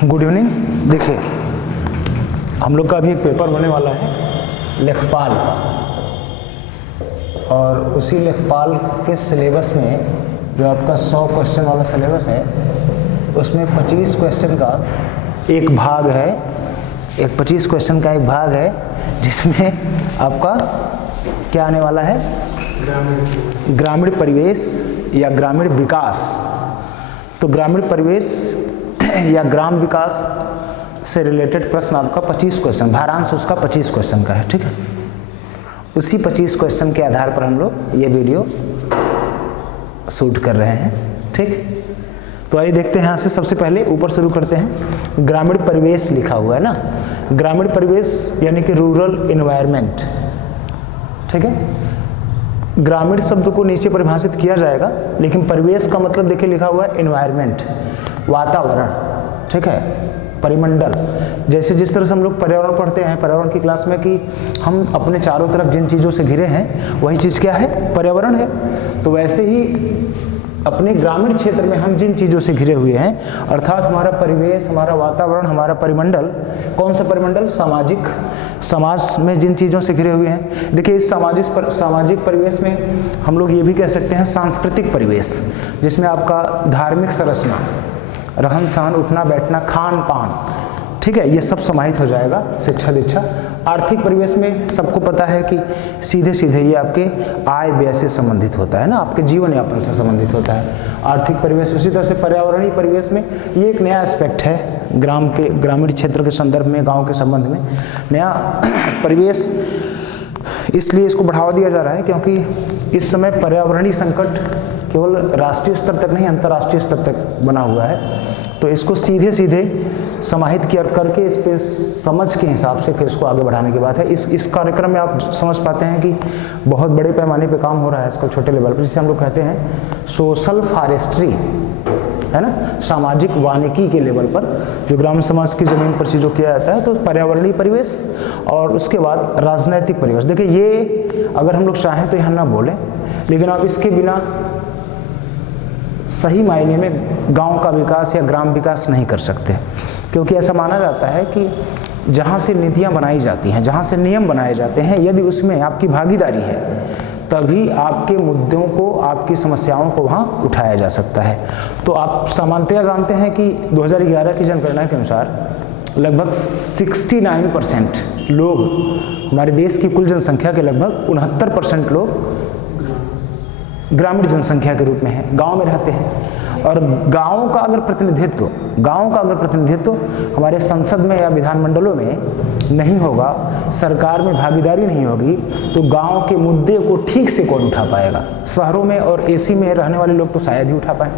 Good evening. देखिए, हम लोग का अभी एक पेपर होने वाला है लेखपाल का, और उसी लेखपाल के सिलेबस में जो आपका 100 क्वेश्चन वाला सिलेबस है, उसमें 25 क्वेश्चन का एक भाग है, 25 क्वेश्चन का एक भाग है जिसमें आपका क्या आने वाला है, ग्रामीण परिवेश या ग्रामीण विकास। तो ग्रामीण परिवेश या ग्राम विकास से रिलेटेड प्रश्न आपका 25 क्वेश्चन, भारांश उसका 25 क्वेश्चन का है, ठीक है। उसी 25 क्वेश्चन के आधार पर हम लोग ये वीडियो शूट कर रहे हैं, ठीक। तो आइए देखते हैं यहाँ से, सबसे पहले ऊपर शुरू करते हैं। ग्रामीण परिवेश लिखा हुआ है ना, ग्रामीण परिवेश यानी कि रूरल एनवायरनमेंट, ठीक है। ग्रामीण शब्द को नीचे परिभाषित किया जाएगा, लेकिन परिवेश का मतलब देखिए लिखा हुआ है एनवायरनमेंट, वातावरण, ठीक है, परिमंडल। जैसे जिस तरह से हम लोग पर्यावरण पढ़ते हैं पर्यावरण की क्लास में कि हम अपने चारों तरफ जिन चीज़ों से घिरे हैं वही चीज़ क्या है, पर्यावरण है। तो वैसे ही अपने ग्रामीण क्षेत्र में हम जिन चीज़ों से घिरे हुए हैं, अर्थात हमारा परिवेश, हमारा वातावरण, हमारा परिमंडल, कौन सा परिमंडल, सामाजिक, समाज में जिन चीज़ों से घिरे हुए हैं। देखिए, इस सामाजिक परिवेश में हम लोग ये भी कह सकते हैं सांस्कृतिक परिवेश, जिसमें आपका धार्मिक संरचना, रहन सहन, उठना बैठना, खान पान, ठीक है, ये सब समाहित हो जाएगा, शिक्षा दीक्षा। आर्थिक परिवेश में सबको पता है कि सीधे सीधे ये आपके आय व्यय से संबंधित होता है ना, आपके जीवन यापन से संबंधित होता है आर्थिक परिवेश। उसी तरह से पर्यावरणीय परिवेश में ये एक नया एस्पेक्ट है ग्रामीण क्षेत्र के संदर्भ में, गांव के संबंध में नया परिवेश। इसलिए इसको बढ़ावा दिया जा रहा है क्योंकि इस समय पर्यावरणीय संकट केवल राष्ट्रीय स्तर तक नहीं, अंतर्राष्ट्रीय स्तर तक बना हुआ है। तो इसको सीधे सीधे समाहित किया करके इस पे समझ के हिसाब से फिर इसको आगे बढ़ाने की बात है। इस कार्यक्रम में आप समझ पाते हैं कि बहुत बड़े पैमाने पे काम हो रहा है इसको छोटे लेवल पर, जिसे हम लोग कहते हैं सोशल फॉरेस्ट्री, है ना, सामाजिक वानिकी के लेवल पर जो ग्राम समाज की जमीन पर चीज़ों किया जाता है। तो पर्यावरणीय परिवेश और उसके बाद राजनैतिक परिवेश। देखिए, ये अगर हम लोग चाहें तो यहाँ ना बोलें, लेकिन आप इसके बिना सही मायने में गांव का विकास या ग्राम विकास नहीं कर सकते, क्योंकि ऐसा माना जाता है कि जहां से नीतियां बनाई जाती हैं, जहां से नियम बनाए जाते हैं, यदि उसमें आपकी भागीदारी है तभी आपके मुद्दों को, आपकी समस्याओं को वहां उठाया जा सकता है। तो आप सामान्यतया जानते हैं कि 2011 की जनगणना के अनुसार लगभग 69% लोग, हमारे देश की कुल जनसंख्या के लगभग 69% लोग ग्रामीण जनसंख्या के रूप में है, गांव में रहते हैं। और गांव का अगर प्रतिनिधित्व हमारे संसद में या विधानमंडलों में नहीं होगा, सरकार में भागीदारी नहीं होगी, तो गांव के मुद्दे को ठीक से कौन उठा पाएगा। शहरों में और एसी में रहने वाले लोग तो शायद ही उठा पाए।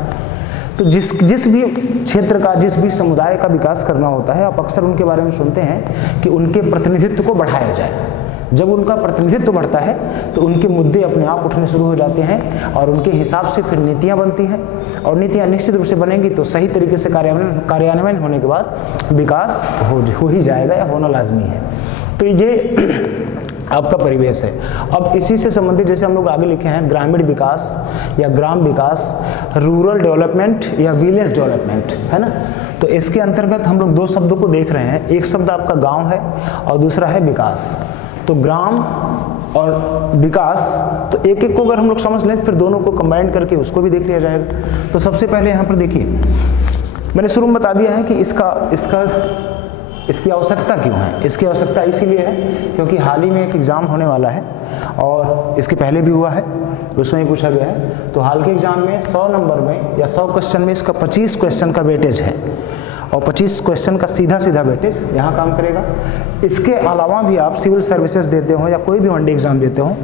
तो जिस भी क्षेत्र का, जिस भी समुदाय का विकास करना होता है, आप अक्सर उनके बारे में सुनते हैं कि उनके प्रतिनिधित्व को बढ़ाया जाए। जब उनका प्रतिनिधित्व बढ़ता है तो उनके मुद्दे अपने आप उठने शुरू हो जाते हैं और उनके हिसाब से फिर नीतियां बनती हैं, और नीतियां निश्चित रूप से बनेंगी तो सही तरीके से कार्यान्वयन होने के बाद विकास हो ही जाएगा या होना लाजमी है। तो ये आपका परिवेश है। अब इसी से संबंधित जैसे हम लोग आगे लिखे हैं ग्रामीण विकास या ग्राम विकास, रूरल डेवलपमेंट या विलेज डेवलपमेंट, है ना। तो इसके अंतर्गत हम लोग दो शब्दों को देख रहे हैं, एक शब्द आपका गांव है और दूसरा है विकास। तो ग्राम और विकास, तो एक एक को अगर हम लोग समझ लें फिर दोनों को कंबाइन करके उसको भी देख लिया जाएगा। तो सबसे पहले यहाँ पर देखिए, मैंने शुरू में बता दिया है कि इसकी आवश्यकता क्यों है। इसकी आवश्यकता इसीलिए है क्योंकि हाल ही में एक एग्ज़ाम होने वाला है और इसके पहले भी हुआ है, उसमें ही पूछा गया है। तो हाल के एग्ज़ाम में 100 नंबर में या 100 क्वेश्चन में इसका 25 क्वेश्चन का वेटेज है और 25 क्वेश्चन का सीधा वेटेज यहाँ काम करेगा। इसके अलावा भी आप सिविल सर्विसेज देते हो या कोई भी वनडे एग्ज़ाम देते हो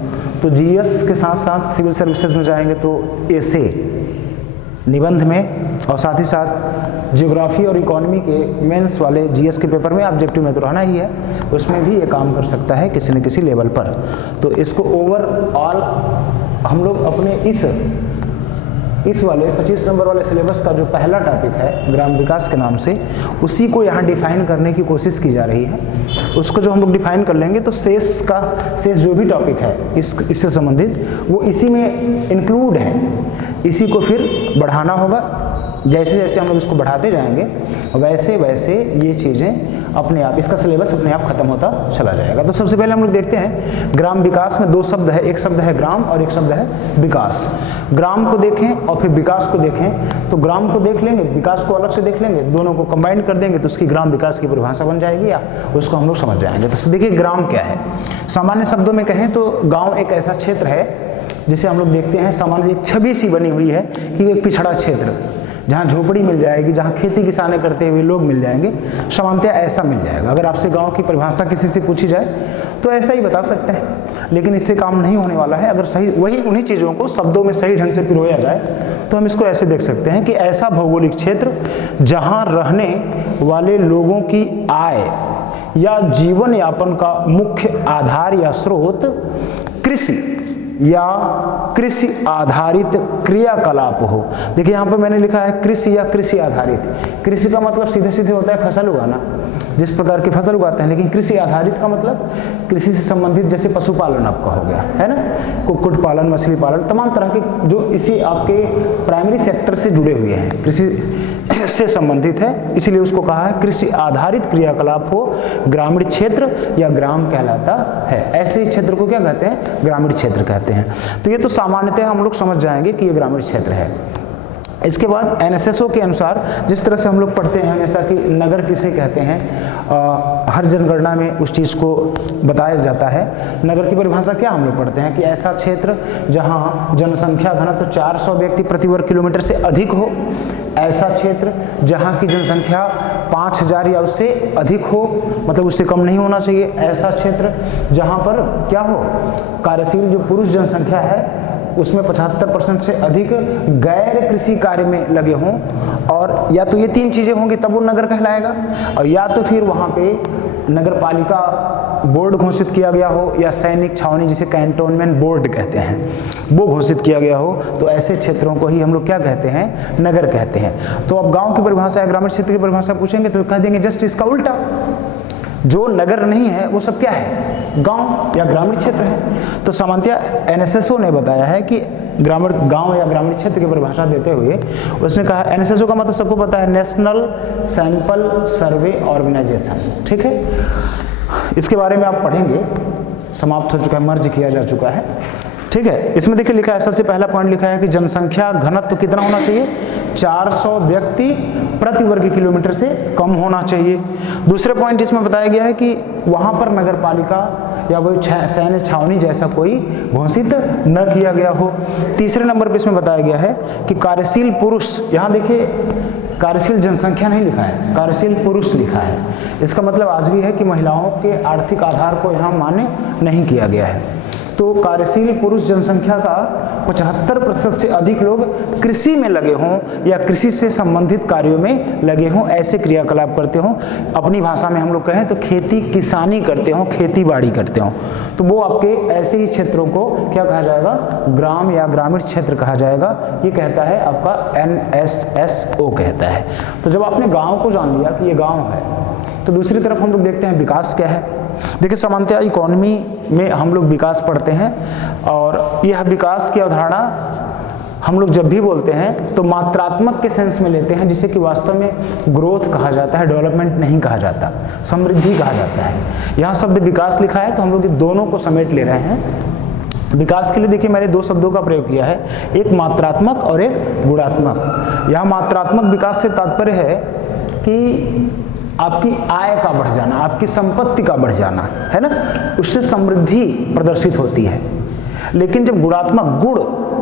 तो जीएस के साथ साथ सिविल सर्विसेज में जाएंगे तो ऐसे निबंध में, और साथ ही साथ ज्योग्राफी और इकोनॉमी के मेंस वाले जीएस के पेपर में, ऑब्जेक्टिव में तो रहना ही है, उसमें भी ये काम कर सकता है किसी न किसी लेवल पर। तो इसको ओवरऑल हम लोग अपने इस वाले 25 नंबर वाले सिलेबस का जो पहला टॉपिक है ग्राम विकास के नाम से, उसी को यहाँ डिफाइन करने की कोशिश की जा रही है। उसको जो हम लोग डिफाइन कर लेंगे तो शेष जो भी टॉपिक है इससे संबंधित वो इसी में इंक्लूड है, इसी को फिर बढ़ाना होगा जैसे जैसे हम लोग इसको बढ़ाते जाएंगे वैसे वैसे ये चीज़ें अपने आप, इसका सिलेबस अपने आप खत्म होता चला जाएगा। तो सबसे पहले हम लोग देखते हैं ग्राम विकास में दो शब्द है, एक शब्द है ग्राम और एक शब्द है विकास। ग्राम को देखें और फिर विकास को देखें, तो ग्राम को देख लेंगे, विकास को अलग से देख लेंगे, दोनों को कंबाइन कर देंगे तो उसकी ग्राम विकास की परिभाषा बन जाएगी या उसको हम लोग समझ जाएंगे। तो देखिए ग्राम क्या है। सामान्य शब्दों में कहें तो गाँव एक ऐसा क्षेत्र है जिसे हम लोग देखते हैं सामान्य एक छवि सी बनी हुई है कि एक पिछड़ा क्षेत्र जहाँ झोपड़ी मिल जाएगी, जहाँ खेती किसानी करते हुए लोग मिल जाएंगे, सामान्यतः ऐसा मिल जाएगा। अगर आपसे गांव की परिभाषा किसी से पूछी जाए तो ऐसा ही बता सकते हैं, लेकिन इससे काम नहीं होने वाला है। अगर सही वही उन्हीं चीज़ों को शब्दों में सही ढंग से पिरोया जाए तो हम इसको ऐसे देख सकते हैं कि ऐसा भौगोलिक क्षेत्र जहाँ रहने वाले लोगों की आय या जीवन यापन का मुख्य आधार या स्रोत कृषि या कृषि आधारित क्रियाकलाप हो। देखिए यहाँ पर मैंने लिखा है कृषि या कृषि आधारित। कृषि का मतलब सीधे सीधे होता है फसल उगाना, जिस प्रकार की फसल उगाते हैं, लेकिन कृषि आधारित का मतलब कृषि से संबंधित जैसे पशुपालन आपका हो गया है ना, कुक्कुट पालन, मछली पालन, तमाम तरह के जो इसी आपके प्राइमरी सेक्टर से जुड़े हुए हैं, कृषि से संबंधित है, इसलिए उसको कहा है कृषि आधारित क्रियाकलाप हो ग्रामीण क्षेत्र या ग्राम कहलाता है। ऐसे ही क्षेत्र को क्या कहते हैं? ग्रामीण क्षेत्र कहते हैं। तो ये तो सामान्यतः हम लोग समझ जाएंगे कि ये ग्रामीण क्षेत्र है। इसके बाद एनएसएसओ के अनुसार जिस तरह से हम लोग पढ़ते हैं हमेशा कि नगर किसे कहते हैं, हर जनगणना में उस चीज़ को बताया जाता है। नगर की परिभाषा क्या हम लोग पढ़ते हैं कि ऐसा क्षेत्र जहां जनसंख्या घनत्व 400 व्यक्ति प्रति वर्ग किलोमीटर से अधिक हो, ऐसा क्षेत्र जहां की जनसंख्या 5000 या उससे अधिक हो, मतलब उससे कम नहीं होना चाहिए, ऐसा क्षेत्र जहां पर क्या हो, कार्यशील जो पुरुष जनसंख्या है उसमें 75% से अधिक गैर कृषि कार्य में लगे हों, और या तो ये तीन चीजें होंगी तब वो नगर कहलाएगा, और या तो फिर वहाँ पे नगर पालिका बोर्ड घोषित किया गया हो या सैनिक छावनी जिसे कैंटोनमेंट बोर्ड कहते हैं वो घोषित किया गया हो, तो ऐसे क्षेत्रों को ही हम लोग क्या कहते हैं? नगर कहते हैं। तो अब गाँव की परिभाषा या ग्रामीण क्षेत्र की परिभाषा पूछेंगे तो कह देंगे जस्ट इसका उल्टा, जो नगर नहीं है वो सब क्या है? गांव या ग्रामीण क्षेत्र है। तो सामान्यतः एनएसएसओ ने बताया है कि ग्रामीण गांव या ग्रामीण क्षेत्र की परिभाषा देते हुए उसने कहा, एनएसएसओ का मतलब सबको पता है, नेशनल सैंपल सर्वे ऑर्गेनाइजेशन, ठीक है। इसके बारे में आप पढ़ेंगे, समाप्त हो चुका है, मर्ज किया जा चुका है, ठीक है। इसमें देखिए लिखा है, सबसे पहला पॉइंट लिखा है कि जनसंख्या घनत्व कितना होना चाहिए? 400 व्यक्ति प्रति वर्ग किलोमीटर से कम होना चाहिए। दूसरे पॉइंट इसमें बताया गया है कि वहां पर नगर पालिका या कोई सैन्य छावनी जैसा कोई घोषित न किया गया हो। तीसरे नंबर पर इसमें बताया गया है कि कार्यशील पुरुष, यहाँ देखिए कार्यशील जनसंख्या नहीं लिखा है, कार्यशील पुरुष लिखा है। इसका मतलब आज भी है कि महिलाओं के आर्थिक आधार को यहाँ मान्य नहीं किया गया है। तो कार्यशील पुरुष जनसंख्या का 75% से अधिक लोग कृषि में लगे हों या कृषि से संबंधित कार्यों में लगे हों, ऐसे क्रियाकलाप करते हों, अपनी भाषा में हम लोग कहें तो खेती किसानी करते हों, खेती बाड़ी करते हों, तो वो आपके ऐसे ही क्षेत्रों को क्या कहा जाएगा? ग्राम या ग्रामीण क्षेत्र कहा जाएगा। ये कहता है आपका एनएसएसओ कहता है। तो जब आपने गाँव को जान लिया कि ये गाँव है, तो दूसरी तरफ हम लोग देखते हैं विकास क्या है। देखिए सामान्यतः इकोनॉमी में हम लोग विकास पढ़ते हैं, और यह विकास की अवधारणा हम लोग जब भी बोलते हैं तो मात्रात्मक के सेंस में लेते हैं, जिसे कि वास्तव में ग्रोथ कहा जाता है, डेवलपमेंट नहीं कहा जाता, समृद्धि कहा जाता है। यहाँ शब्द विकास लिखा है तो हम लोग दोनों को समेट ले रहे हैं। विकास के लिए देखिए मैंने दो शब्दों का प्रयोग किया है, एक मात्रात्मक और एक गुणात्मक। यहाँ मात्रात्मक विकास से तात्पर्य है कि आपकी आय का बढ़ जाना, आपकी संपत्ति का बढ़ जाना, है ना, उससे समृद्धि प्रदर्शित होती है। लेकिन जब गुणात्मक, गुण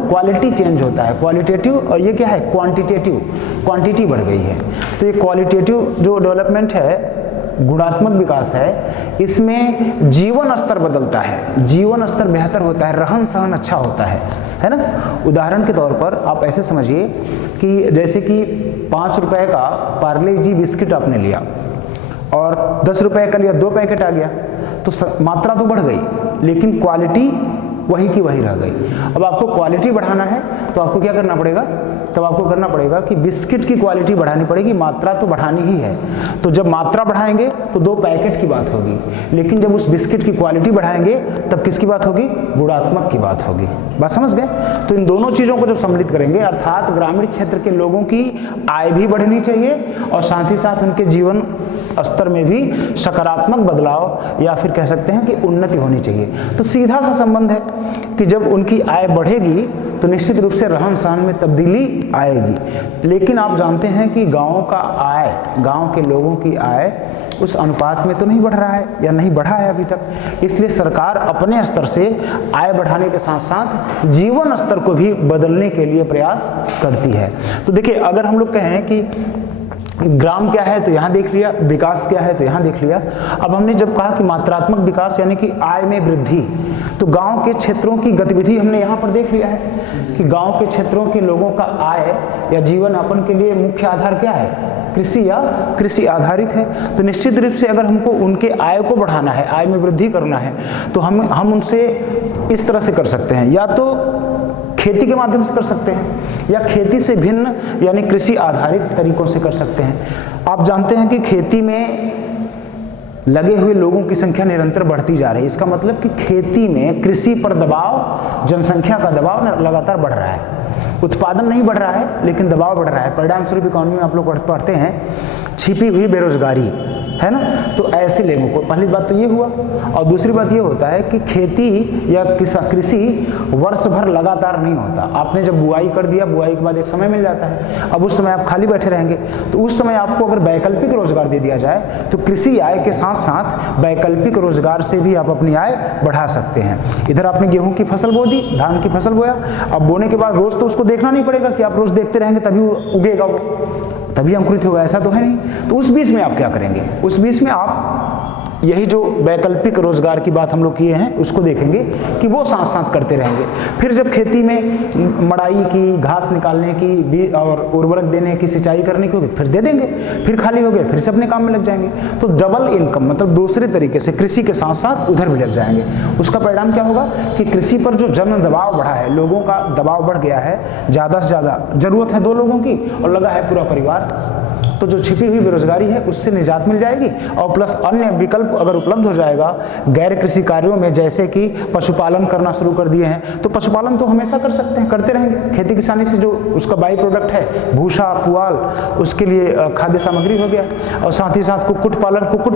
क्वालिटी चेंज होता है, क्वालिटेटिव, और ये क्या है? क्वांटिटेटिव, क्वांटिटी बढ़ गई है। तो ये क्वालिटेटिव जो डेवलपमेंट है, गुणात्मक विकास है, इसमें जीवन स्तर बदलता है, जीवन स्तर बेहतर होता है, रहन सहन अच्छा होता है ना। उदाहरण के तौर पर आप ऐसे समझिए कि जैसे कि 5 रुपए का पार्ले जी बिस्किट आपने लिया और 10 रुपए का लिया, 2 पैकेट आ गया, तो मात्रा तो बढ़ गई लेकिन क्वालिटी वही की वही रह गई। अब आपको क्वालिटी बढ़ाना है तो आपको क्या करना पड़ेगा? तब आपको करना पड़ेगा कि बिस्किट की क्वालिटी बढ़ानी पड़ेगी, मात्रा तो बढ़ानी ही है। तो जब मात्रा बढ़ाएंगे तो 2 पैकेट की बात होगी, लेकिन जब उस बिस्किट की क्वालिटी बढ़ाएंगे तब किसकी बात होगी? गुणात्मक की बात होगी। बात समझ गए? तो इन दोनों चीजों को जब सम्मिलित करेंगे, अर्थात ग्रामीण क्षेत्र के लोगों की आय भी बढ़नी चाहिए और साथ ही साथ उनके जीवन स्तर में भी सकारात्मक बदलाव या फिर कह सकते हैं कि उन्नति होनी चाहिए। तो सीधा सा संबंध है कि जब उनकी आय बढ़ेगी तो निश्चित रूप से रहन सहन में तब्दीली आएगी। लेकिन आप जानते हैं कि गांव का आय, गांव के लोगों की आय उस अनुपात में तो नहीं बढ़ रहा है या नहीं बढ़ा है अभी तक। इसलिए सरकार अपने स्तर से आय बढ़ाने के साथ साथ जीवन स्तर को भी बदलने के लिए प्रयास करती है। तो देखिए, अगर हम लोग कहें कि ग्राम क्या है तो यहाँ देख लिया, विकास क्या है तो यहाँ देख लिया। अब हमने जब कहा कि मात्रात्मक विकास यानी कि आय में वृद्धि, तो गांव के क्षेत्रों की गतिविधि हमने यहाँ पर देख लिया है कि गांव के क्षेत्रों के लोगों का आय या जीवन यापन के लिए मुख्य आधार क्या है? कृषि या कृषि आधारित है। तो निश्चित रूप से अगर हमको उनके आय को बढ़ाना है, आय में वृद्धि करना है, तो हम उनसे इस तरह से कर सकते हैं, या तो खेती के माध्यम से कर सकते हैं या खेती से भिन्न यानी कृषि आधारित तरीकों से कर सकते हैं। आप जानते हैं कि खेती में लगे हुए लोगों की संख्या निरंतर बढ़ती जा रही है। इसका मतलब कि खेती में कृषि पर दबाव, जनसंख्या का दबाव लगातार बढ़ रहा है। उत्पादन नहीं बढ़ रहा है लेकिन दबाव बढ़ रहा है। परिणाम स्वरूप इकोनॉमी में आप लोग पढ़ते हैं छिपी हुई बेरोजगारी, है ना। तो ऐसे लोगों को, पहली बात तो ये हुआ, और दूसरी बात ये होता है कि खेती या कृषि वर्ष भर लगातार नहीं होता। आपने जब बुआई कर दिया, बुआई के बाद एक समय मिल जाता है, अब उस समय आप खाली बैठे रहेंगे, तो उस समय आपको अगर वैकल्पिक रोजगार दे दिया जाए तो कृषि आय के साथ साथ वैकल्पिक रोजगार से भी आप अपनी आय बढ़ा सकते हैं। इधर आपने गेहूं की फसल बो दी, धान की फसल बोया, अब बोने के बाद रोज तो उसको देखना नहीं पड़ेगा कि आप रोज देखते रहेंगे तभी उगेगा वो, तभी अंकुरित होगा, ऐसा तो है नहीं। तो उस बीच में आप क्या करेंगे? उस बीच में आप यही जो वैकल्पिक रोजगार की बात हम लोग किए हैं उसको देखेंगे कि वो साथ साथ करते रहेंगे। फिर जब खेती में मड़ाई की, घास निकालने की और उर्वरक देने की, सिंचाई करने की होगी, फिर दे देंगे, फिर खाली हो गए, फिर से अपने काम में लग जाएंगे। तो डबल इनकम, मतलब दूसरे तरीके से कृषि के साथ साथ उधर भी लग जाएंगे। उसका परिणाम क्या होगा कि कृषि पर जो जन दबाव बढ़ा है, लोगों का दबाव बढ़ गया है, ज़्यादा से ज़्यादा जरूरत है 2 लोगों की और लगा है पूरा परिवार, तो जो छिपी हुई बेरोजगारी है उससे निजात मिल जाएगी और प्लस अन्य विकल्प अगर उपलब्ध हो जाएगा गैर कृषि कार्यों में, जैसे कि पशुपालन करना शुरू कर दिए हैं, तो पशुपालन तो हमेशा कर सकते हैं, करते रहेंगे। खेती किसानी से जो उसका बाई प्रोडक्ट है, भूसा, पुआल, उसके लिए खाद्य सामग्री हो गया, और साथ ही साथ कुक्कुट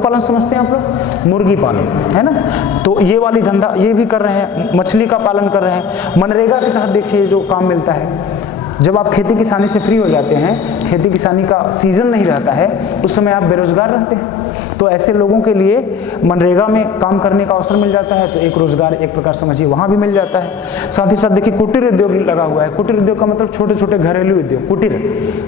पालन समझते हैं आप लोग, मुर्गी पालन, है ना। तो ये वाली धंधा ये भी कर रहे हैं, मछली का पालन कर रहे हैं। मनरेगा के तहत देखिए जो काम मिलता है, जब आप खेती किसानी से फ्री हो जाते हैं, खेती किसानी का सीजन नहीं रहता है, उस समय आप बेरोजगार रहते हैं, तो ऐसे लोगों के लिए मनरेगा में काम करने का अवसर मिल जाता है, तो एक रोजगार एक प्रकार समझिए वहाँ भी मिल जाता है। साथ ही साथ देखिए कुटीर उद्योग लगा हुआ है। कुटीर उद्योग का मतलब छोटे छोटे घरेलू उद्योग, कुटीर,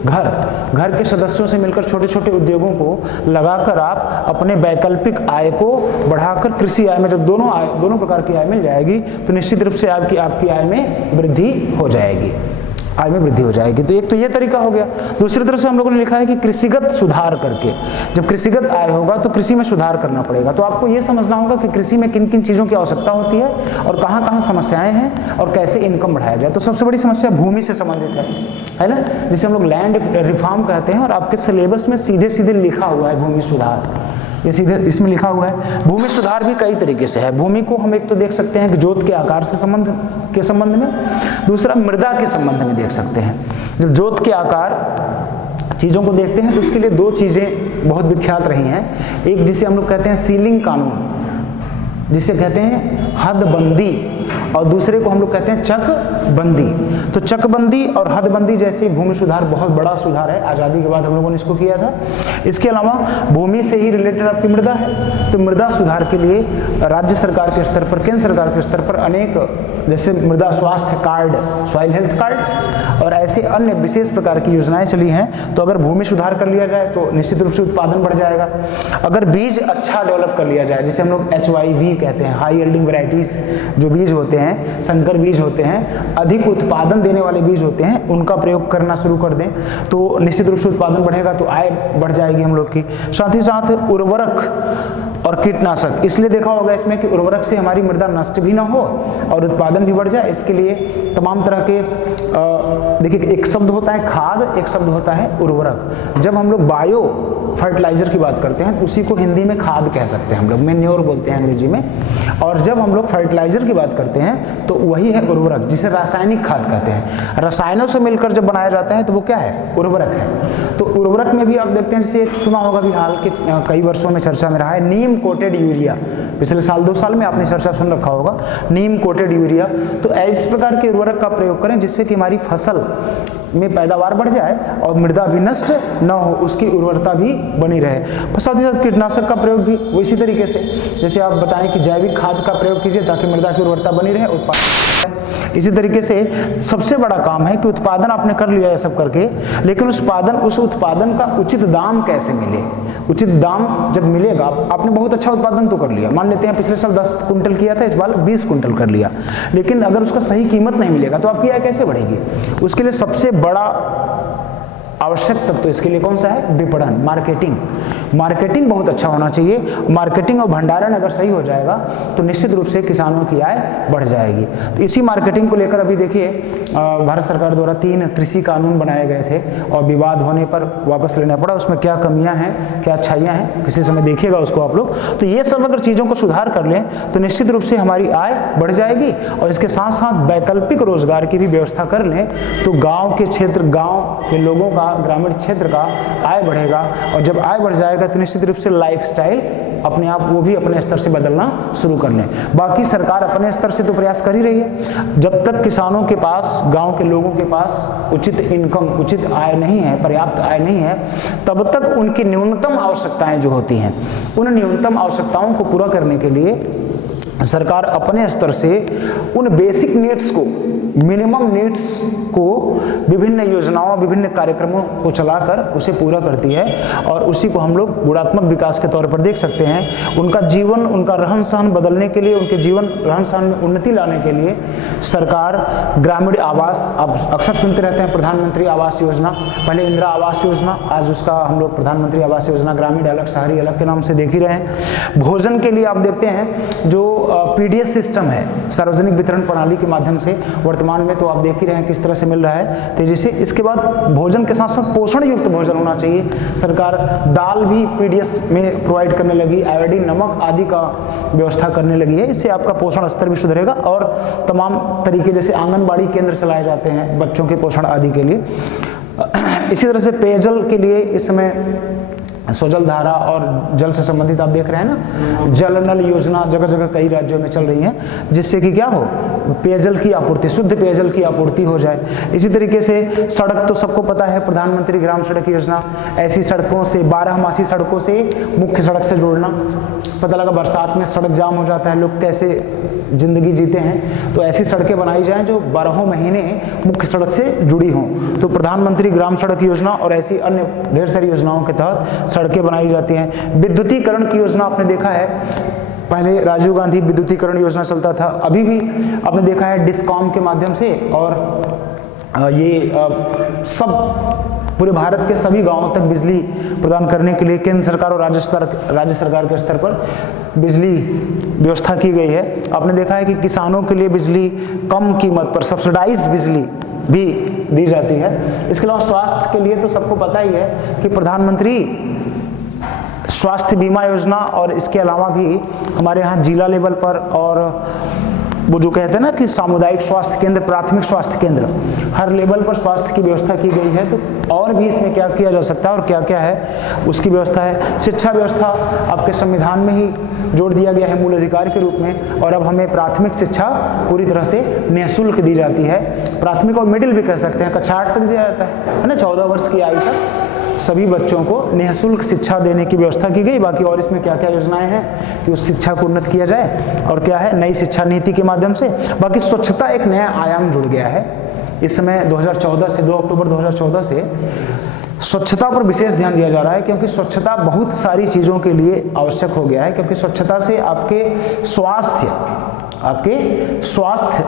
घर के सदस्यों से मिलकर छोटे छोटे उद्योगों को लगाकर आप अपने वैकल्पिक आय को बढ़ाकर कृषि आय में, जब दोनों प्रकार की आय मिल जाएगी तो निश्चित रूप से आपकी आय में वृद्धि हो जाएगी, आय में वृद्धि हो जाएगी। तो एक तो ये तरीका हो गया। दूसरी तरफ से हम लोगों ने लिखा है कि कृषिगत सुधार करके, जब कृषिगत आय होगा तो कृषि में सुधार करना पड़ेगा। तो आपको ये समझना होगा कि कृषि में किन किन चीज़ों की आवश्यकता होती है और कहाँ कहाँ समस्याएं हैं और कैसे इनकम बढ़ाया जाए। तो सबसे बड़ी समस्या भूमि से संबंधित है ना, जिसे हम लोग लैंड रिफॉर्म कहते हैं, और आपके सिलेबस में सीधे सीधे लिखा हुआ है भूमि सुधार, ये सीधे इसमें लिखा हुआ है। भूमि सुधार भी कई तरीके से है। भूमि को हम एक तो देख सकते हैं कि जोत के आकार से संबंध में, दूसरा मृदा के संबंध में देख सकते हैं। जब जोत के आकार चीज़ों को देखते हैं तो उसके लिए 2 चीज़ें बहुत विख्यात रही हैं। एक जिसे हम लोग कहते हैं सीलिंग कानून, जिसे कहते हैं हदबंदी, और दूसरे को हम लोग कहते हैं चकबंदी। तो चकबंदी और हदबंदी जैसी भूमि सुधार बहुत बड़ा सुधार है, आज़ादी के बाद हम लोगों ने इसको किया था। इसके अलावा भूमि से ही रिलेटेड आपकी मृदा है, तो मृदा सुधार के लिए राज्य सरकार के स्तर पर, केंद्र सरकार के स्तर पर अनेक, जैसे मृदा स्वास्थ्य कार्ड, सॉइल हेल्थ कार्ड और ऐसे अन्य विशेष प्रकार की योजनाएं चली हैं। तो अगर भूमि सुधार कर लिया जाए तो निश्चित रूप से उत्पादन बढ़ जाएगा। अगर बीज अच्छा डेवलप कर लिया जाए, जिसे हम लोग HYV कहते हैं। हाई यील्डिंग वैरायटीज जो बीज होते हैं, संकर बीज होते हैं, अधिक उत्पादन देने वाले बीज होते हैं, उनका प्रयोग करना शुरू कर दें तो निश्चित रूप से उत्पादन बढ़ेगा, तो आय बढ़ जाएगी हम लोग की। साथ ही साथ उर्वरक और कीटनाशक, इसलिए देखा होगा इसमें कि उर्वरक से हमारी मृदा नष्ट भी ना हो और उत्पादन भी बढ़ जाए। इसके लिए तमाम तरह के देखिए, एक शब्द होता है खाद, एक शब्द होता है उर्वरक। जब हम लोग बायो फर्टिलाइजर की बात करते हैं तो उसी को हिंदी में खाद कह सकते हैं, हम लोग मैन्योर बोलते हैं अंग्रेजी में। और जब हम लोग फर्टिलाइजर की बात करते हैं तो वही है उर्वरक, जिसे रासायनिक खाद कहते हैं। रसायनों से मिलकर जब बनाया जाता है तो वो क्या है, उर्वरक है। तो उर्वरक में भी आप देखते हैं, जैसे सुना होगा भी हाल के कई वर्षों में चर्चा में रहा है नीम कोटेड यूरिया। पिछले साल 2 साल में आपने चर्चा सुन रखा होगा, नीम कोटेड यूरिया। तो इस प्रकार के उर्वरक का प्रयोग करें जिससे कि हमारी फसल में पैदावार बढ़ जाए और मृदा भी नष्ट न हो, उसकी उर्वरता भी बनी रहे। साथ ही साथ कीटनाशक का प्रयोग भी इसी तरीके से, जैसे आप बताएं कि जैविक खाद का प्रयोग कीजिए ताकि मृदा की उर्वरता बनी रहे, उत्पादन। इसी तरीके से सबसे बड़ा काम है कि उत्पादन आपने कर लिया है सब करके, लेकिन उस उत्पादन का उचित दाम कैसे मिले। उचित दाम जब मिलेगा, आपने बहुत अच्छा उत्पादन तो कर लिया, मान लेते हैं पिछले साल 10 कुंटल किया था, इस बार 20 कुंटल कर लिया, लेकिन अगर उसका सही कीमत नहीं मिलेगा तो आपकी आय कैसे बढ़ेगी। उसके लिए सबसे बड़ा आवश्यक तत्व तो इसके लिए कौन सा है, विपणन, मार्केटिंग। मार्केटिंग बहुत अच्छा होना चाहिए। मार्केटिंग और भंडारण अगर सही हो जाएगा तो निश्चित रूप से किसानों की आय बढ़ जाएगी। तो इसी मार्केटिंग को लेकर अभी देखिए भारत सरकार द्वारा 3 कृषि कानून बनाए गए थे और विवाद होने पर वापस लेना पड़ा। उसमें क्या कमियां हैं, क्या अच्छाइयां हैं, किसी समय देखिएगा उसको आप लोग। तो ये सब अगर चीज़ों को सुधार कर लें तो निश्चित रूप से हमारी आय बढ़ जाएगी और इसके साथ साथ वैकल्पिक रोजगार की भी व्यवस्था कर लें तो गाँव के क्षेत्र, गाँव के लोगों का, ग्रामीण क्षेत्र का आय बढ़ेगा। और जब आय बढ़ जाएगा तो निश्चित रूप से लाइफस्टाइल अपने आप वो भी अपने स्तर से बदलना शुरू कर लें। बाकी सरकार अपने स्तर से तो प्रयास कर ही रही है। जब तक किसानों के पास, गांव के लोगों के पास उचित इनकम, उचित आय नहीं है, पर्याप्त आय नहीं है, तब तक उनकी न्यूनतम आवश्यकताएं जो होती हैं, उन न्यूनतम आवश्यकताओं को पूरा करने के लिए सरकार अपने स्तर से उन बेसिक नीड्स को, मिनिमम नीड्स को विभिन्न योजनाओं, विभिन्न कार्यक्रमों को चलाकर उसे पूरा करती है। और उसी को हम लोग गुणात्मक विकास के तौर पर देख सकते हैं। उनका जीवन, उनका रहन सहन बदलने के लिए, उनके जीवन रहन सहन में उन्नति लाने के लिए सरकार ग्रामीण आवास, आप अक्सर सुनते रहते हैं प्रधानमंत्री आवास योजना, पहले इंदिरा आवास योजना, आज उसका हम लोग प्रधानमंत्री आवास योजना ग्रामीण अलग, शहरी अलग के नाम से देख ही रहे हैं। भोजन के लिए आप देखते हैं जो पीडीएस सिस्टम है, सार्वजनिक वितरण प्रणाली के माध्यम से वर्तमान में तो आप देख ही रहे हैं किस तरह से मिल रहा है तेजी से। इसके बाद भोजन के साथ साथ पोषण युक्त भोजन होना चाहिए। सरकार दाल भी पीडीएस में प्रोवाइड करने लगी, आयोडीन, नमक आदि का व्यवस्था करने लगी है। इससे आपका पोषण स्तर भी सुधरेगा और तमाम तरीके, जैसे आंगनबाड़ी केंद्र चलाए जाते हैं बच्चों के पोषण आदि के लिए। इसी तरह से पेयजल के लिए इस समय स्वजल धारा और जल से संबंधित आप देख रहे हैं ना, जल नल योजना जगह जगह कई राज्यों में चल रही है, जिससे कि क्या हो, पेयजल की आपूर्ति, शुद्ध पेयजल की आपूर्ति हो जाए। इसी तरीके से सड़क तो सबको पता है, प्रधानमंत्री ग्राम सड़क योजना, ऐसी सड़कों से, 12मासी सड़कों से मुख्य सड़क से जोड़ना। पता लगा बरसात में सड़क जाम हो जाता है, लोग कैसे जिंदगी जीते हैं, तो ऐसी सड़कें बनाई जाएं जो 12 महीने मुख्य सड़क से जुड़ी हों। तो प्रधानमंत्री ग्राम सड़क योजना और ऐसी अन्य ढेर सारी योजनाओं के तहत सड़कें बनाई जाती हैं। विद्युतीकरण की योजना आपने देखा है, पहले राजीव गांधी विद्युतीकरण योजना चलता था, अभी भी आपने देखा है डिस्कॉम के माध्यम से, और ये सब पूरे भारत के सभी गांवों तक बिजली प्रदान करने के लिए केंद्र सरकार और राज्य सरकार के स्तर पर बिजली व्यवस्था की गई है। आपने देखा है कि किसानों के लिए बिजली कम कीमत पर सब्सिडाइज बिजली भी दी जाती है। इसके अलावा स्वास्थ्य के लिए तो सबको पता ही है कि प्रधानमंत्री स्वास्थ्य बीमा योजना, और इसके अलावा भी हमारे यहाँ जिला लेवल पर और वो जो कहते हैं ना कि सामुदायिक स्वास्थ्य केंद्र, प्राथमिक स्वास्थ्य केंद्र, हर लेवल पर स्वास्थ्य की व्यवस्था की गई है। तो और भी इसमें क्या किया जा सकता है और क्या क्या है उसकी व्यवस्था है। शिक्षा व्यवस्था आपके संविधान में ही जोड़ दिया गया है मूल अधिकार के रूप में, और अब हमें प्राथमिक शिक्षा पूरी तरह से निःशुल्क दी जाती है। प्राथमिक और मिडिल भी कह सकते हैं, कक्षा 8 तक दिया जाता है ना, 14 वर्ष की आयु तक सभी बच्चों को निःशुल्क शिक्षा देने की व्यवस्था की गई। बाकी और इसमें क्या क्या योजनाएं हैं कि उस शिक्षा को उन्नत किया जाए, और क्या है नई शिक्षा नीति के माध्यम से। बाकी स्वच्छता एक नया आयाम जुड़ गया है इस समय 2014 से, 2 अक्टूबर 2014 से स्वच्छता पर विशेष ध्यान दिया जा रहा है, क्योंकि स्वच्छता बहुत सारी चीज़ों के लिए आवश्यक हो गया है, क्योंकि स्वच्छता से आपके स्वास्थ्य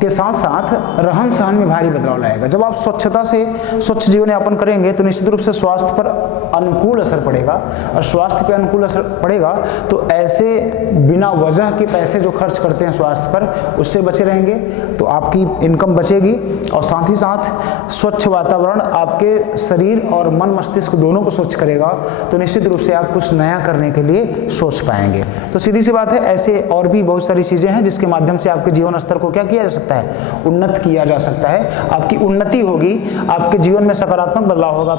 के साथ साथ रहन सहन में भारी बदलाव लाएगा। जब आप स्वच्छता से स्वच्छ जीवन यापन करेंगे तो निश्चित रूप से स्वास्थ्य पर अनुकूल असर पड़ेगा, और स्वास्थ्य पर अनुकूल असर पड़ेगा तो ऐसे बिना वजह के पैसे जो खर्च करते हैं स्वास्थ्य पर, उससे बचे रहेंगे, तो आपकी इनकम बचेगी, और साथ ही साथ स्वच्छ वातावरण आपके शरीर और मन मस्तिष्क दोनों को स्वच्छ करेगा, तो निश्चित रूप से आप कुछ नया करने के लिए सोच पाएंगे। तो सीधी सी बात है, ऐसे और भी बहुत सारी चीज़ें हैं जिसके माध्यम से आपके जीवन स्तर को क्या किया जा सकता है, उन्नत किया जा सकता है। आपकी उन्नति होगी, आपके जीवन में सकारात्मक बदलाव होगा,